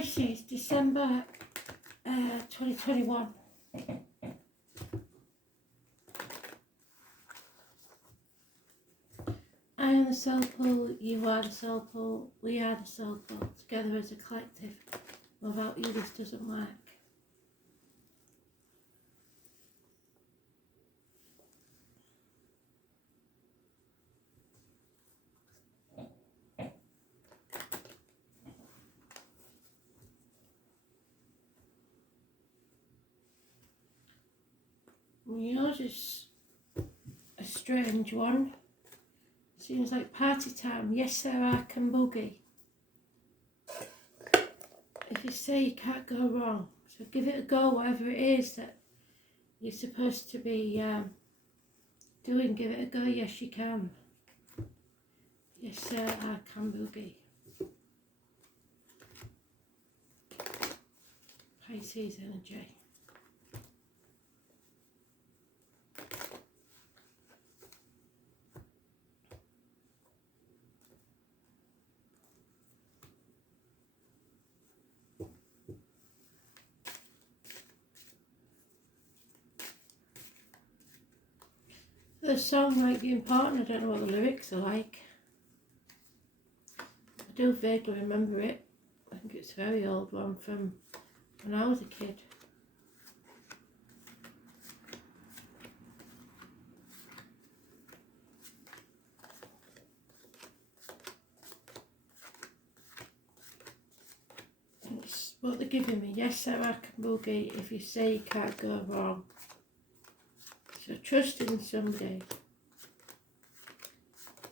Pisces, December 2021. I am the soul pool, you are the soul pool, we are the soul pool, together as a collective. Without you this doesn't work. Yours is a strange one. Seems like party time. Yes sir, I can boogie. If you say you can't go wrong, so give it a go, whatever it is that you're supposed to be doing, give it a go. Yes you can. Yes sir, I can boogie. Pisces energy. The song might be important, I don't know what the lyrics are like. I do vaguely remember it. I think it's a very old one from when I was a kid. It's what they're giving me. Yes sir, I can boogie. If you say you can't go wrong. So trust in somebody.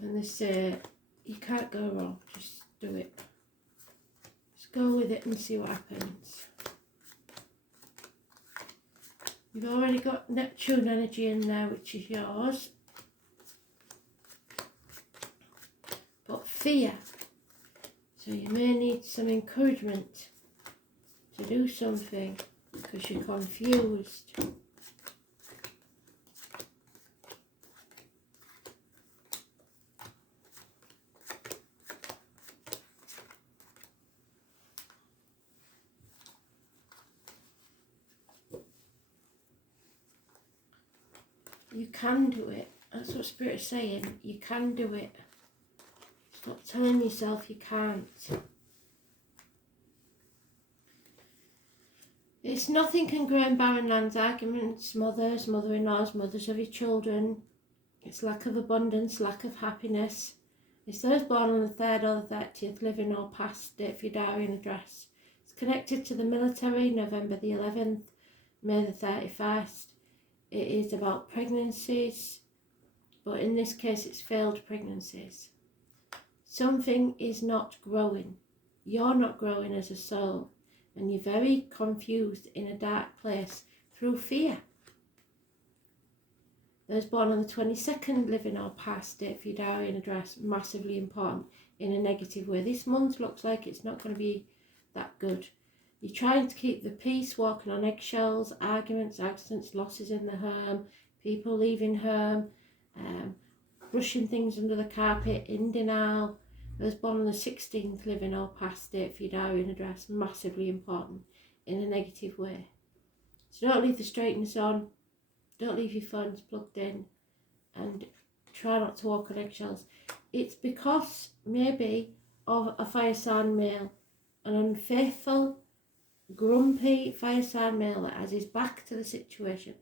And they say you can't go wrong, just do it. Just go with it and see what happens. You've already got Neptune energy in there, which is yours. But fear. So you may need some encouragement to do something because you're confused. You can do it. That's what Spirit's saying. You can do it. Stop telling yourself you can't. It's nothing can grow in barren lands, arguments, mothers, mother-in-laws, mothers of your children. It's lack of abundance, lack of happiness. It's those born on the 3rd or the 30th, living or past, date for your diary and address. It's connected to the military, November the 11th, May the 31st. It is about pregnancies, but in this case it's failed pregnancies. Something is not growing. You're not growing as a soul, and you're very confused in a dark place through fear. Those born on the 22nd, living or past, date for your diary and address, massively important in a negative way. This month looks like it's not going to be that good. You're trying to keep the peace, walking on eggshells, arguments, accidents, losses in the home, people leaving home, brushing things under the carpet, in denial. Those born on the 16th, living or past, date for your diary and address, massively important in a negative way. So don't leave the straighteners on, don't leave your phones plugged in, and try not to walk on eggshells. It's because maybe of a fire sign male, an unfaithful, grumpy fire sign male that has his back to the situation.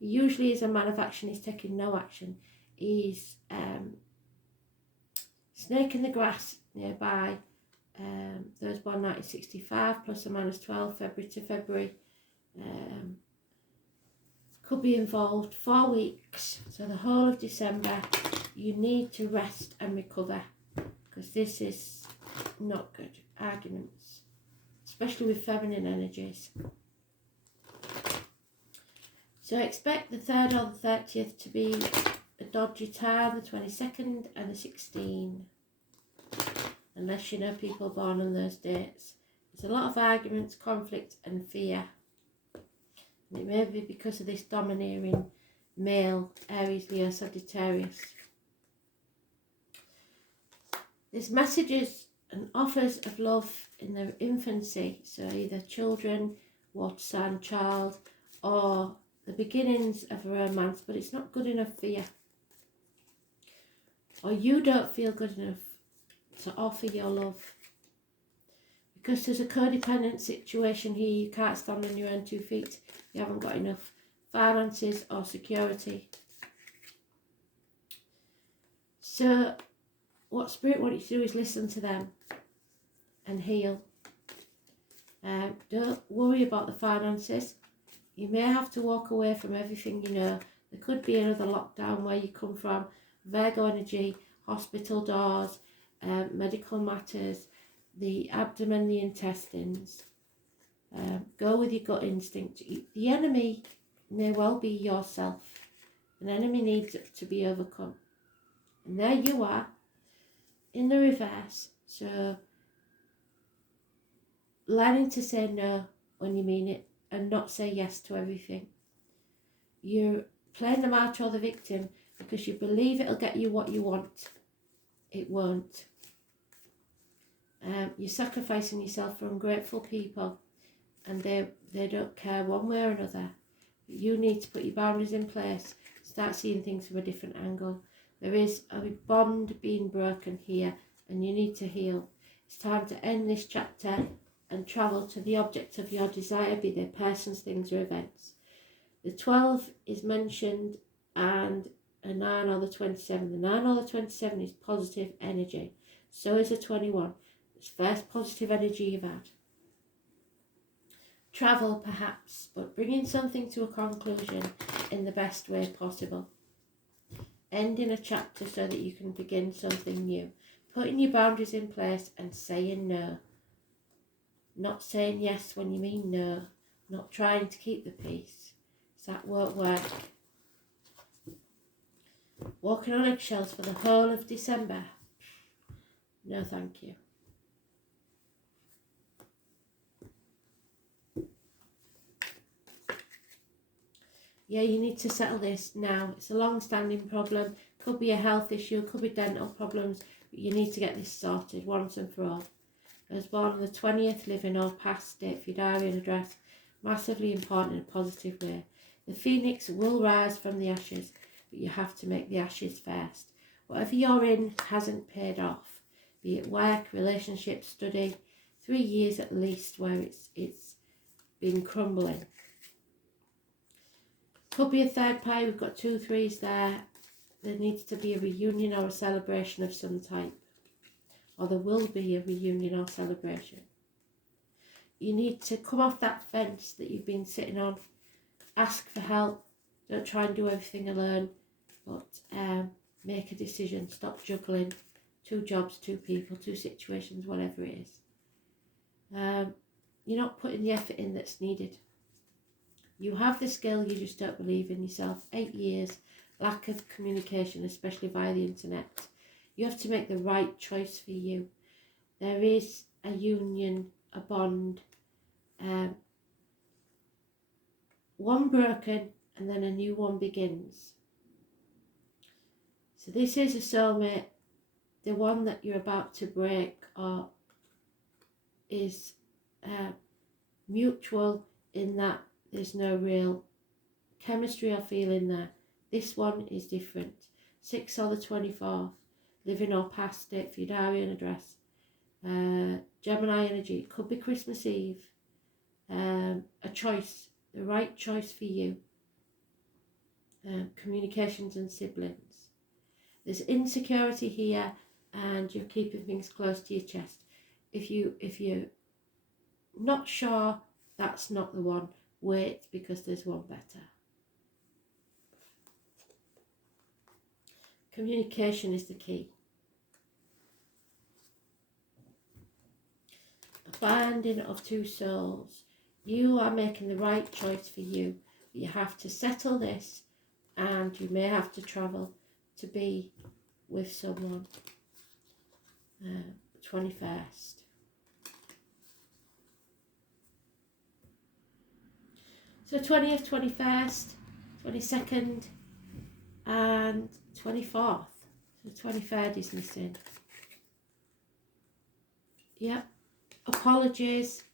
He usually is a man of action. He's taking no action. He's snake in the grass nearby. Those born 1965 plus or minus 12, February to February. Could be involved 4 weeks. So the whole of December you need to rest and recover, because this is not good. Arguments, especially with feminine energies. So expect the 3rd or the 30th to be a dodgy time, the 22nd and the 16th. Unless you know people born on those dates. There's a lot of arguments, conflict and fear. And it may be because of this domineering male, Aries, Leo, Sagittarius. There's messages and offers of love in their infancy, so either children, water sign child, or the beginnings of a romance, but it's not good enough for you. Or you don't feel good enough to offer your love. Because there's a codependent situation here, you can't stand on your own 2 feet. You haven't got enough finances or security. So what Spirit wants you to do is listen to them and heal. Don't worry about the finances. You may have to walk away from everything you know. There could be another lockdown where you come from. Virgo energy, hospital doors, medical matters, the abdomen, the intestines. Go with your gut instinct. The enemy may well be yourself. An enemy needs to be overcome. And there you are, in the reverse. So, learning to say no when you mean it and not say yes to everything. You're playing the martyr or the victim because you believe it'll get you what you want. It won't. You're sacrificing yourself for ungrateful people, and they don't care one way or another. But you need to put your boundaries in place, start seeing things from a different angle. There is a bond being broken here, and you need to heal. It's time to end this chapter and travel to the object of your desire, be they persons, things or events. The 12 is mentioned, and a 9 or the 27. The 9 or the 27 is positive energy. So is a 21. It's first positive energy you've had. Travel perhaps, but bringing something to a conclusion in the best way possible. Ending a chapter so that you can begin something new. Putting your boundaries in place and saying no. Not saying yes when you mean no. Not trying to keep the peace. That won't work. Walking on eggshells for the whole of December. No, thank you. Yeah, you need to settle this now. It's a long-standing problem. Could be a health issue, could be dental problems, but you need to get this sorted once and for all. I was born on the 20th, living or past, date for your diary and address. Massively important in a positive way. The phoenix will rise from the ashes, but you have to make the ashes first. Whatever you're in hasn't paid off, be it work, relationship, study, 3 years at least where it's been crumbling. Could be a third party, we've got 2 3s there. There needs to be a reunion or a celebration of some type. Or there will be a reunion or celebration. You need to come off that fence that you've been sitting on. Ask for help. Don't try and do everything alone. But make a decision. Stop juggling 2 jobs, 2 people, 2 situations, whatever it is. You're not putting the effort in that's needed. You have the skill, you just don't believe in yourself. 8 years, lack of communication, especially via the internet. You have to make the right choice for you. There is a union, a bond, one broken and then a new one begins. So this is a soulmate. The one that you're about to break or is mutual in that there's no real chemistry or feeling there. This one is different. 6 or the 24th, living or past, date for your diary and address. Gemini energy, it could be Christmas Eve. A choice, the right choice for you. Communications and siblings. There's insecurity here and you're keeping things close to your chest. If you're not sure that's not the one, wait, because there's one better. Communication is the key. A binding of 2 souls. You are making the right choice for you. But you have to settle this and you may have to travel to be with someone. 21st. So 20th, 21st, 22nd and 24th. So 23rd is missing. Yeah, apologies,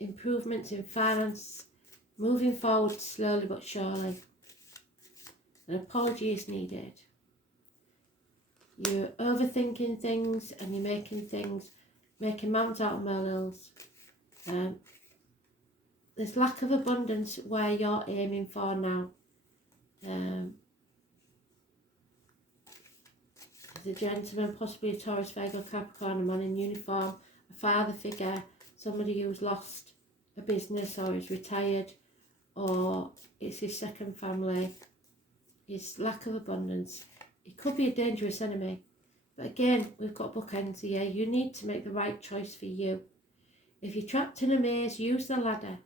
improvements in finance, moving forward slowly but surely. An apology is needed. You're overthinking things and you're making mountains out of molehills. There's lack of abundance where you're aiming for now. There's a gentleman, possibly a Taurus, Virgo, Capricorn, a man in uniform, a father figure, somebody who's lost a business or is retired, or it's his second family. It's lack of abundance. It could be a dangerous enemy. But again, we've got bookends here. You need to make the right choice for you. If you're trapped in a maze, use the ladder.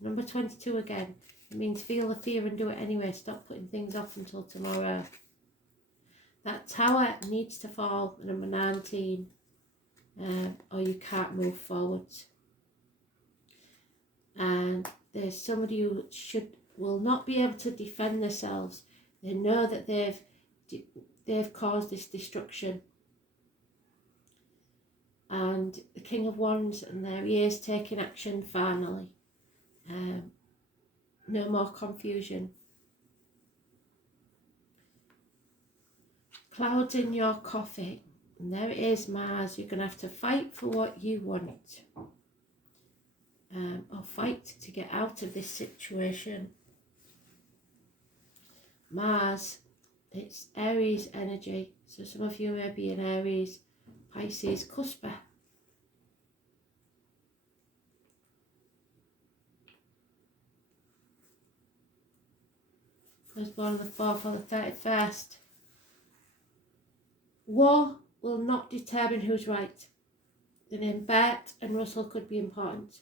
Number 22 again. It means feel the fear and do it anyway. Stop putting things off until tomorrow. That tower needs to fall, number 19, or you can't move forwards. And there's somebody who will not be able to defend themselves. They know that they've caused this destruction. And the King of Wands, and there he is taking action finally. No more confusion. Clouds in your coffee. And there it is, Mars. You're going to have to fight for what you want. Or fight to get out of this situation. Mars, it's Aries energy. So some of you may be in Aries, Pisces, cusp. I was born on the 4th or the 31st. War will not determine who's right. The name Bert and Russell could be important.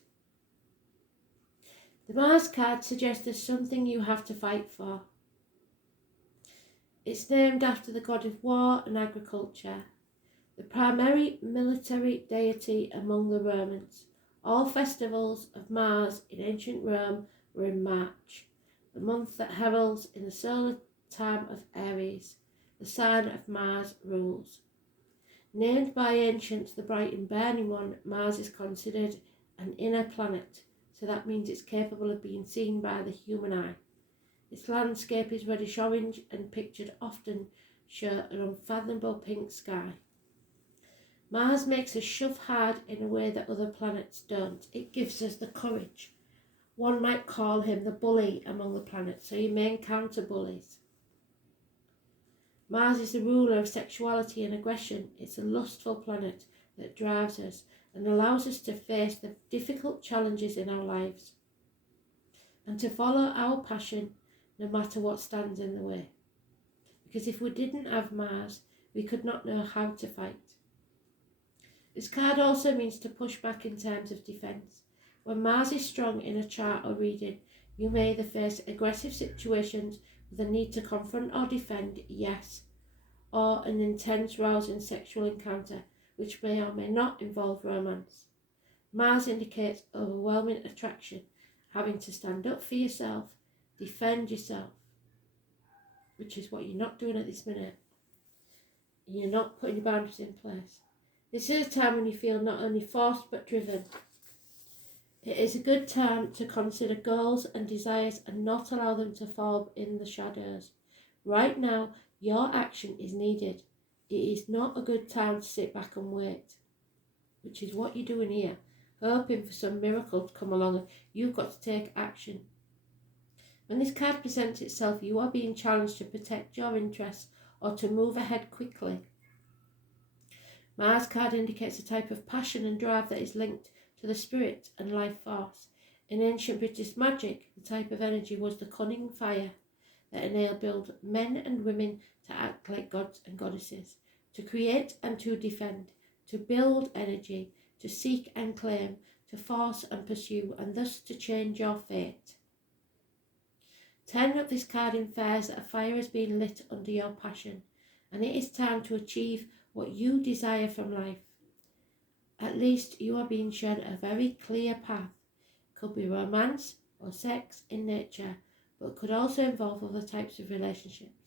The Mars card suggests there's something you have to fight for. It's named after the god of war and agriculture, the primary military deity among the Romans. All festivals of Mars in ancient Rome were in March, the month that heralds in the solar time of Aries, the sign of Mars rules. Named by ancients the bright and burning one, Mars is considered an inner planet, so that means it's capable of being seen by the human eye. Its landscape is reddish-orange and pictured often show an unfathomable pink sky. Mars makes us shove hard in a way that other planets don't. It gives us the courage. One might call him the bully among the planets, so you may encounter bullies. Mars is the ruler of sexuality and aggression. It's a lustful planet that drives us and allows us to face the difficult challenges in our lives and to follow our passion no matter what stands in the way. Because if we didn't have Mars, we could not know how to fight. This card also means to push back in terms of defence. When Mars is strong in a chart or reading, you may either face aggressive situations with a need to confront or defend, yes, or an intense, rousing sexual encounter, which may or may not involve romance. Mars indicates overwhelming attraction, having to stand up for yourself, defend yourself, which is what you're not doing at this minute. You're not putting your boundaries in place. This is a time when you feel not only forced but driven. It is a good time to consider goals and desires and not allow them to fall in the shadows. Right now, your action is needed. It is not a good time to sit back and wait, which is what you're doing here, hoping for some miracle to come along. You've got to take action. When this card presents itself, you are being challenged to protect your interests or to move ahead quickly. Mars card indicates a type of passion and drive that is linked to the spirit and life force. In ancient British magic, the type of energy was the cunning fire that enabled men and women to act like gods and goddesses, to create and to defend, to build energy, to seek and claim, to force and pursue, and thus to change your fate. Turning up this card infers that a fire has been lit under your passion, and it is time to achieve what you desire from life. At least you are being shown a very clear path. It could be romance or sex in nature, but could also involve other types of relationships.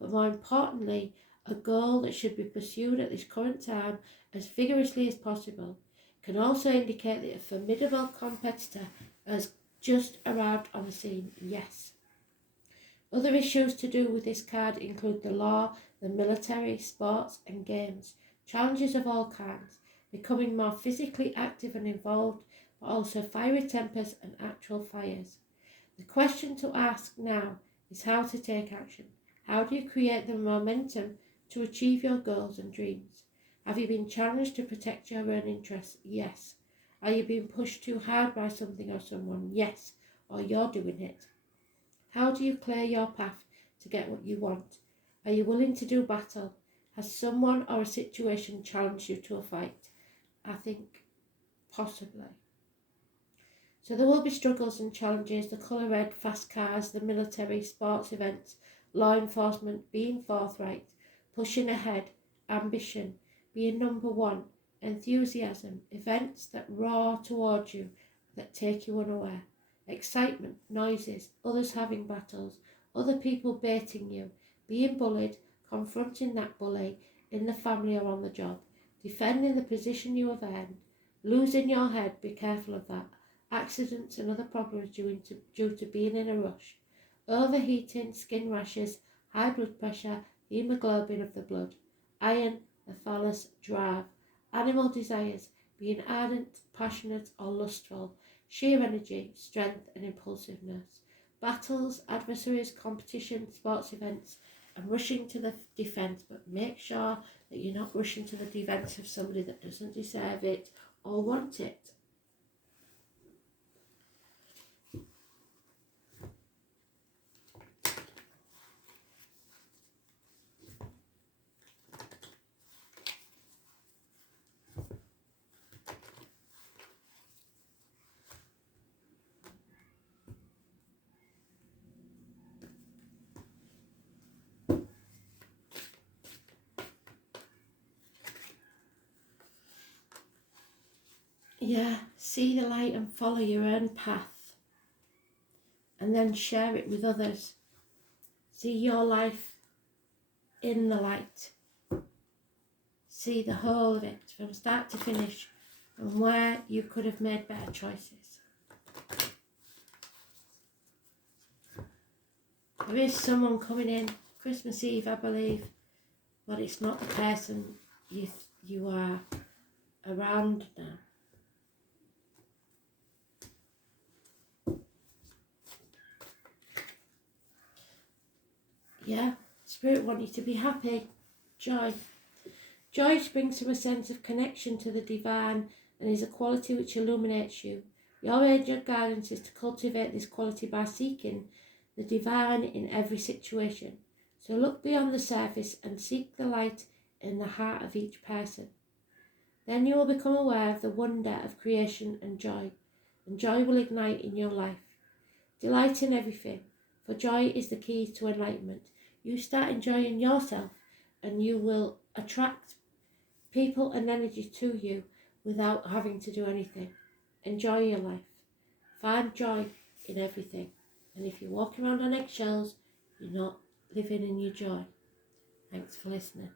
But more importantly, a goal that should be pursued at this current time as vigorously as possible. Can also indicate that a formidable competitor has just arrived on the scene. Yes. Other issues to do with this card include the law, the military, sports and games, challenges of all kinds, becoming more physically active and involved, but also fiery tempers and actual fires. The question to ask now is how to take action. How do you create the momentum to achieve your goals and dreams? Have you been challenged to protect your own interests? Yes. Are you being pushed too hard by something or someone? Yes. Or you're doing it. How do you clear your path to get what you want? Are you willing to do battle? Has someone or a situation challenged you to a fight? I think possibly. So there will be struggles and challenges, the colour red, fast cars, the military, sports events, law enforcement, being forthright, pushing ahead, ambition, being number one, enthusiasm, events that roar towards you, that take you unaware, excitement, noises, others having battles, other people baiting you, being bullied, confronting that bully in the family or on the job, defending the position you have earned, losing your head, be careful of that, accidents and other problems due to being in a rush, overheating, skin rashes, high blood pressure, hemoglobin of the blood, iron, the phallus, drive, animal desires, being ardent, passionate or lustful, sheer energy, strength and impulsiveness, battles, adversaries, competition, sports events and rushing to the defence, but make sure that you're not rushing to the defence of somebody that doesn't deserve it or want it. Yeah, see the light and follow your own path and then share it with others. See your life in the light. See the whole of it from start to finish and where you could have made better choices. There is someone coming in Christmas Eve, I believe, but it's not the person you are around now. Yeah, Spirit want you to be happy. Joy. Joy springs from a sense of connection to the divine and is a quality which illuminates you. Your angel guidance is to cultivate this quality by seeking the divine in every situation. So look beyond the surface and seek the light in the heart of each person. Then you will become aware of the wonder of creation and joy will ignite in your life. Delight in everything, for joy is the key to enlightenment. You start enjoying yourself and you will attract people and energy to you without having to do anything. Enjoy your life. Find joy in everything. And if you're walking around on eggshells, you're not living in your joy. Thanks for listening.